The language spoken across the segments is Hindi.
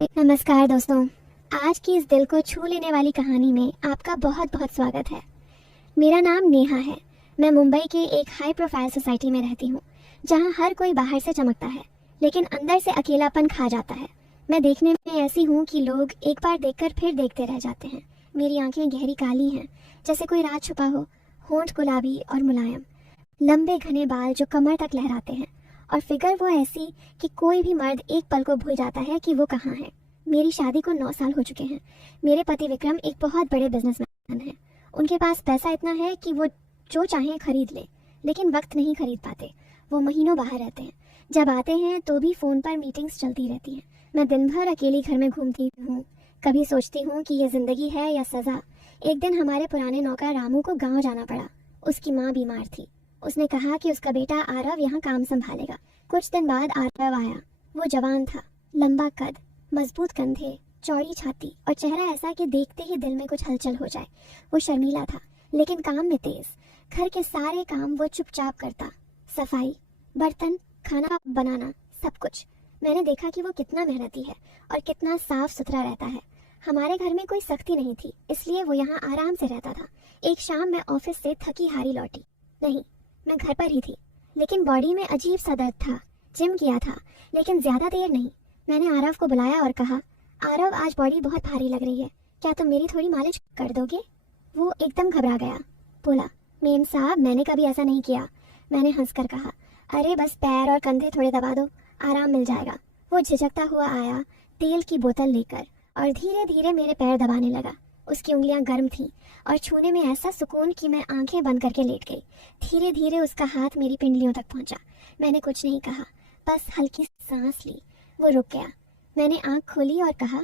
नमस्कार दोस्तों। आज की इस दिल को छू लेने वाली कहानी में आपका बहुत बहुत स्वागत है। मेरा नाम नेहा है। मैं मुंबई के एक हाई प्रोफाइल सोसाइटी में रहती हूँ, जहाँ हर कोई बाहर से चमकता है लेकिन अंदर से अकेलापन खा जाता है। मैं देखने में ऐसी हूँ कि लोग एक बार देखकर फिर देखते रह जाते हैं। मेरी आंखें गहरी काली हैं, जैसे कोई रात छुपा हो, होंठ गुलाबी और मुलायम, लंबे घने बाल जो कमर तक लहराते हैं, और फिगर वो ऐसी कि कोई भी मर्द एक पल को भूल जाता है कि वो कहाँ है। मेरी शादी को 9 साल हो चुके हैं। मेरे पति विक्रम एक बहुत बड़े बिजनेसमैन हैं। उनके पास पैसा इतना है कि वो जो चाहें खरीद ले, लेकिन वक्त नहीं खरीद पाते। वो महीनों बाहर रहते हैं। जब आते हैं तो भी फ़ोन पर मीटिंग्स चलती रहती हैं। मैं दिन भर अकेली घर में घूमती हूँ। कभी सोचती हूँ कि ये ज़िंदगी है या सज़ा। एक दिन हमारे पुराने नौकर रामू को गाँव जाना पड़ा। उसकी माँ बीमार थी। उसने कहा कि उसका बेटा आरव यहाँ काम संभालेगा। कुछ दिन बाद आरव आया। वो जवान था, लंबा कद, मजबूत कंधे, चौड़ी छाती और चेहरा ऐसा कि देखते ही दिल में कुछ हलचल हो जाए। वो शर्मीला था लेकिन काम में तेज। घर के सारे काम वो चुपचाप करता, सफाई, बर्तन, खाना बनाना, सब कुछ। मैंने देखा कि वो कितना मेहनती है और कितना साफ सुथरा रहता है। हमारे घर में कोई सख्ती नहीं थी, इसलिए वो यहाँ आराम से रहता था। एक शाम मैं ऑफिस से थकी हारी लौटी। नहीं, मैं घर पर ही थी, लेकिन बॉडी में अजीब सा दर्द था। जिम किया था, लेकिन ज्यादा देर नहीं। मैंने आरव को बुलाया और कहा, आरव आज बॉडी बहुत भारी लग रही है, क्या तुम मेरी थोड़ी मालिश कर दोगे? वो एकदम घबरा गया। बोला, मेम साहब मैंने कभी ऐसा नहीं किया। मैंने हंसकर कहा, अरे बस पैर और कंधे थोड़े दबा दो, आराम मिल जाएगा। वो झिझकता हुआ आया, तेल की बोतल लेकर, और धीरे धीरे मेरे पैर दबाने लगा। उसकी उंगलियां गर्म थीं और छूने में ऐसा सुकून कि मैं आंखें बंद करके लेट गई। धीरे धीरे उसका हाथ मेरी पिंडलियों तक पहुंचा। मैंने कुछ नहीं कहा, बस हल्की सांस ली। वो रुक गया। मैंने आंख खोली और कहा,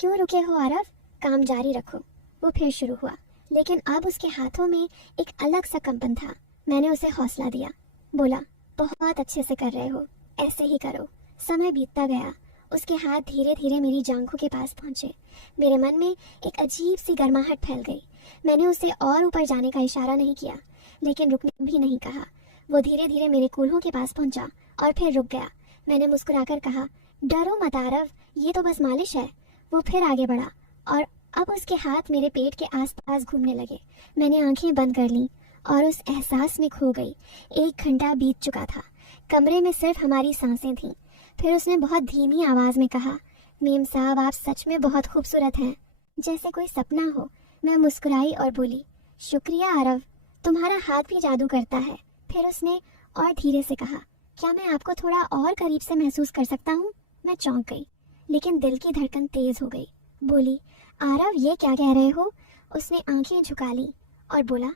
क्यों रुके हो आरव? काम जारी रखो। वो फिर शुरू हुआ, लेकिन अब उसके हाथों में एक अलग सा कंपन था। मैंने उसे हौसला दिया। बोला, बहुत अच्छे से कर रहे हो, ऐसे ही करो। समय बीतता गया। उसके हाथ धीरे धीरे मेरी जांघों के पास पहुंचे। मेरे मन में एक अजीब सी गर्माहट फैल गई। मैंने उसे और ऊपर जाने का इशारा नहीं किया, लेकिन रुकने भी नहीं कहा। वो धीरे धीरे मेरे कूल्हों के पास पहुंचा और फिर रुक गया। मैंने मुस्कुराकर कहा, डरो मत आरव, ये तो बस मालिश है। वो फिर आगे बढ़ा और अब उसके हाथ मेरे पेट के आसपास घूमने लगे। मैंने आंखें बंद कर लीं और उस एहसास में खो गई। 1 घंटा बीत चुका था। कमरे में सिर्फ हमारी सांसें थीं। फिर उसने बहुत धीमी आवाज में कहा, मेम साहब आप सच में बहुत खूबसूरत हैं, जैसे कोई सपना हो। मैं मुस्कुराई और बोली, शुक्रिया आरव, तुम्हारा हाथ भी जादू करता है। फिर उसने और धीरे से कहा, क्या मैं आपको थोड़ा और करीब से महसूस कर सकता हूँ? मैं चौंक गई, लेकिन दिल की धड़कन तेज हो गई। बोली, आरव ये क्या कह रहे हो? उसने आंखें झुका ली और बोला,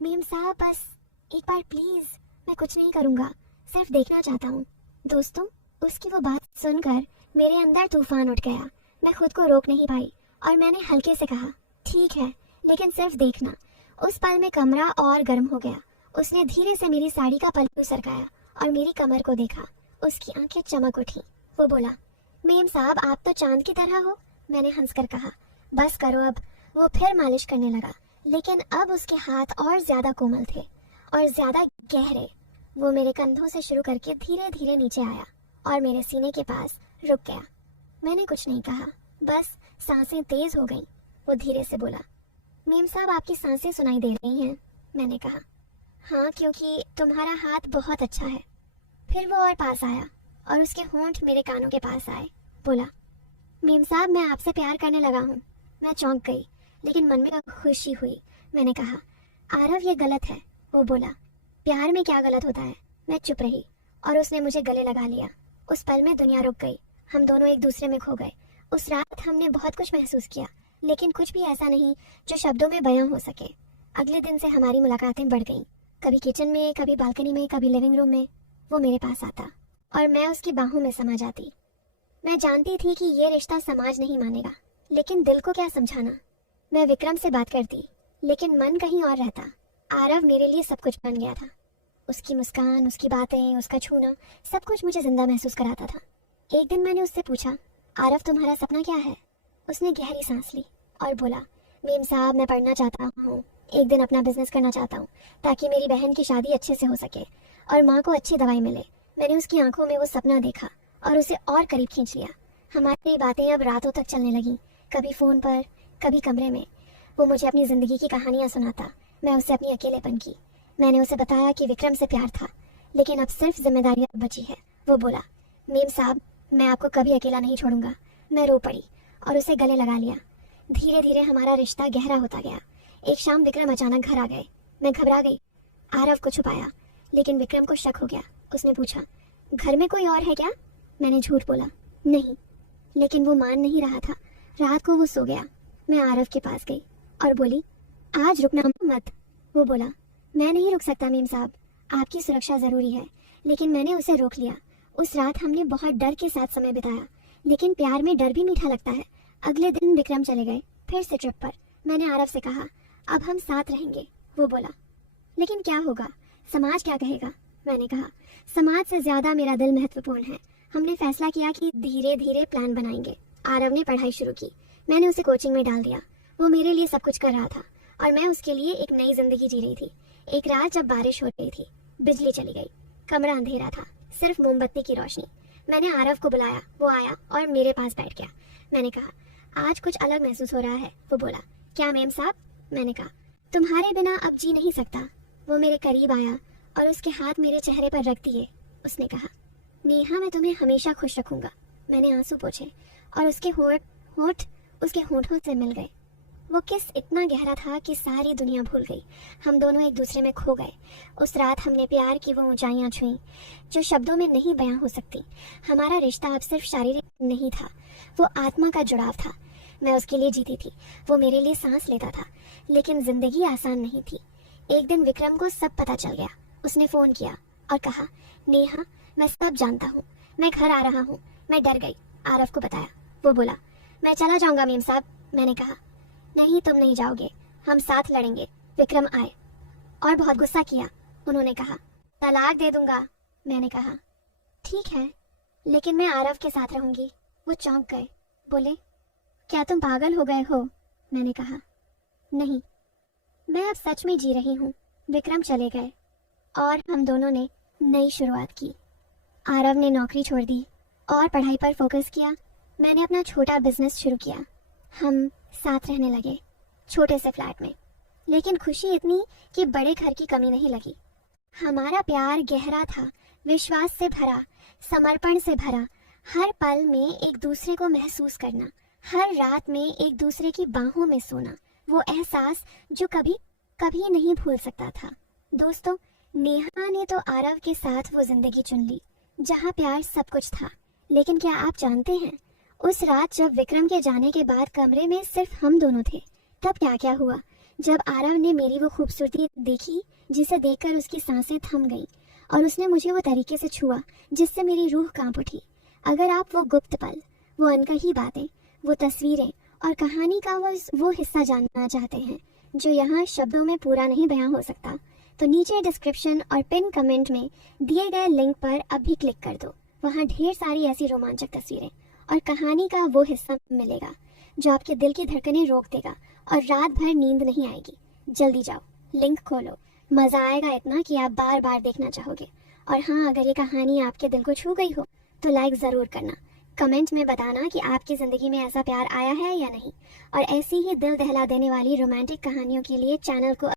मेम साहब बस एक बार प्लीज। मैं कुछ नहीं करूँगा, सिर्फ देखना चाहता हूँ। दोस्तों, उसकी वो बात सुनकर मेरे अंदर तूफान उठ गया। मैं खुद को रोक नहीं पाई और मैंने हल्के से कहा, ठीक है, लेकिन सिर्फ देखना। उस पल में कमरा और गर्म हो गया। उसने धीरे से मेरी साड़ी का पल्लू सरकाया और मेरी कमर को देखा। उसकी आंखें चमक उठी। वो बोला, मेम साहब आप तो चांद की तरह हो। मैंने हंसकर कहा, बस करो अब। वो फिर मालिश करने लगा, लेकिन अब उसके हाथ और ज्यादा कोमल थे और ज्यादा गहरे। वो मेरे कंधों से शुरू करके धीरे धीरे नीचे आया और मेरे सीने के पास रुक गया। मैंने कुछ नहीं कहा, बस सांसें तेज हो गईं। वो धीरे से बोला, मेम साहब आपकी सांसें सुनाई दे रही हैं। मैंने कहा, हाँ, क्योंकि तुम्हारा हाथ बहुत अच्छा है। फिर वो और पास आया और उसके होंठ मेरे कानों के पास आए। बोला, मेम साहब मैं आपसे प्यार करने लगा हूँ। मैं चौंक गई, लेकिन मन में खुशी हुई। मैंने कहा, आरव ये गलत है। वो बोला, प्यार में क्या गलत होता है? मैं चुप रही और उसने मुझे गले लगा लिया। उस पल में दुनिया रुक गई। हम दोनों एक दूसरे में खो गए। उस रात हमने बहुत कुछ महसूस किया, लेकिन कुछ भी ऐसा नहीं जो शब्दों में बयां हो सके। अगले दिन से हमारी मुलाकातें बढ़ गईं। कभी किचन में, कभी बालकनी में, कभी लिविंग रूम में। वो मेरे पास आता और मैं उसकी बाहों में समा जाती। मैं जानती थी कि ये रिश्ता समाज नहीं मानेगा, लेकिन दिल को क्या समझाना। मैं विक्रम से बात करती, लेकिन मन कहीं और रहता। आरव मेरे लिए सब कुछ बन गया था। उसकी मुस्कान, उसकी बातें, उसका छूना, सब कुछ मुझे जिंदा महसूस कराता था। एक दिन मैंने उससे पूछा, आरव तुम्हारा सपना क्या है? उसने गहरी सांस ली और बोला, मेम साहब मैं पढ़ना चाहता हूँ, एक दिन अपना बिजनेस करना चाहता हूँ, ताकि मेरी बहन की शादी अच्छे से हो सके और माँ को अच्छी दवाई मिले। मैंने उसकी आंखों में वो सपना देखा और उसे और करीब खींच लिया। हमारी बातें अब रातों तक चलने लगीं, कभी फ़ोन पर, कभी कमरे में। वो मुझे अपनी ज़िंदगी की कहानियाँ सुनाता, मैं उससे अपनी अकेलेपन की। मैंने उसे बताया कि विक्रम से प्यार था, लेकिन अब सिर्फ जिम्मेदारियाँ बची है। वो बोला, मेम साहब, मैं आपको कभी अकेला नहीं छोड़ूंगा। मैं रो पड़ी और उसे गले लगा लिया। धीरे धीरे हमारा रिश्ता गहरा होता गया। एक शाम विक्रम अचानक घर आ गए। मैं घबरा गई, आरव को छुपाया, लेकिन विक्रम को शक हो गया। उसने पूछा, घर में कोई और है क्या? मैंने झूठ बोला, नहीं, लेकिन वो मान नहीं रहा था। रात को वो सो गया। मैं आरव के पास गई और बोली, आज रुकना मत। वो बोला, मैं नहीं रुक सकता मेम साहब, आपकी सुरक्षा ज़रूरी है। लेकिन मैंने उसे रोक लिया। उस रात हमने बहुत डर के साथ समय बिताया, लेकिन प्यार में डर भी मीठा लगता है। अगले दिन विक्रम चले गए, फिर से ट्रिप पर। मैंने आरव से कहा, अब हम साथ रहेंगे। वो बोला, लेकिन क्या होगा, समाज क्या कहेगा? मैंने कहा, समाज से ज़्यादा मेरा दिल महत्वपूर्ण है। हमने फैसला किया कि धीरे धीरे प्लान बनाएंगे। आरव ने पढ़ाई शुरू की, मैंने उसे कोचिंग में डाल दिया। वो मेरे लिए सब कुछ कर रहा था और मैं उसके लिए एक नई जिंदगी जी रही थी। एक रात जब बारिश हो रही थी, बिजली चली गई, कमरा अंधेरा था, सिर्फ मोमबत्ती की रोशनी। मैंने आरव को बुलाया, वो आया और मेरे पास बैठ गया। मैंने कहा, आज कुछ अलग महसूस हो रहा है। वो बोला, क्या मेम साहब? मैंने कहा, तुम्हारे बिना अब जी नहीं सकता। वो मेरे करीब आया और उसके हाथ मेरे चेहरे पर रख दिए। उसने कहा, नेहा, मैं तुम्हें हमेशा खुश रखूंगा। मैंने आंसू पोंछे और उसके होठ उसके होठों से मिल गए। वो किस इतना गहरा था कि सारी दुनिया भूल गई। हम दोनों एक दूसरे में खो गए। उस रात हमने प्यार की वो ऊंचाइयां छुई जो शब्दों में नहीं बयां हो सकती। हमारा रिश्ता अब सिर्फ शारीरिक नहीं था, वो आत्मा का जुड़ाव था। मैं उसके लिए जीती थी, वो मेरे लिए सांस लेता था। लेकिन जिंदगी आसान नहीं थी। एक दिन विक्रम को सब पता चल गया। उसने फ़ोन किया और कहा, नेहा, मैं सब जानता हूँ, मैं घर आ रहा हूँ। मैं डर गई, आरव को बताया। वो बोला, मैं चला जाऊँगा मेम साहब। मैंने कहा, नहीं, तुम नहीं जाओगे, हम साथ लड़ेंगे। विक्रम आए और बहुत गुस्सा किया। उन्होंने कहा, तलाक दे दूंगा। मैंने कहा, ठीक है, लेकिन मैं आरव के साथ रहूंगी। वो चौंक गए, बोले, क्या तुम पागल हो गए हो? मैंने कहा, नहीं, मैं अब सच में जी रही हूँ। विक्रम चले गए और हम दोनों ने नई शुरुआत की। आरव ने नौकरी छोड़ दी और पढ़ाई पर फोकस किया। मैंने अपना छोटा बिजनेस शुरू किया। हम साथ रहने लगे, छोटे से फ्लैट में, लेकिन खुशी इतनी कि बड़े घर की कमी नहीं लगी। हमारा प्यार गहरा था, विश्वास से भरा, समर्पण से भरा। हर पल में एक दूसरे को महसूस करना, हर रात में एक दूसरे की बाहों में सोना, वो एहसास जो कभी कभी नहीं भूल सकता था। दोस्तों, नेहा ने तो आरव के साथ वो जिंदगी चुन ली जहाँ प्यार सब कुछ था। लेकिन क्या आप जानते हैं, उस रात जब विक्रम के जाने के बाद कमरे में सिर्फ हम दोनों थे, तब क्या क्या हुआ। जब आरव ने मेरी वो खूबसूरती देखी जिसे देखकर उसकी सांसें थम गईं और उसने मुझे वो तरीके से छुआ जिससे मेरी रूह कांप उठी। अगर आप वो गुप्त पल, वो अनकही बातें, वो तस्वीरें और कहानी का वो हिस्सा जानना चाहते हैं जो यहाँ शब्दों में पूरा नहीं बयां हो सकता, तो नीचे डिस्क्रिप्शन और पिन कमेंट में दिए गए लिंक पर अभी क्लिक कर दो। वहाँ ढेर सारी ऐसी रोमांचक तस्वीरें और कहानी का वो हिस्सा मिलेगा जो आपके दिल की धड़कनें रोक देगा और रात भर नींद नहीं आएगी। जल्दी जाओ, लिंक खोलो, मज़ा आएगा इतना कि आप बार बार देखना चाहोगे। और हाँ, अगर ये कहानी आपके दिल को छू गई हो तो लाइक ज़रूर करना। कमेंट में बताना कि आपकी ज़िंदगी में ऐसा प्यार आया है या नहीं। और ऐसी ही दिल दहला देने वाली रोमांटिक कहानियों के लिए चैनल को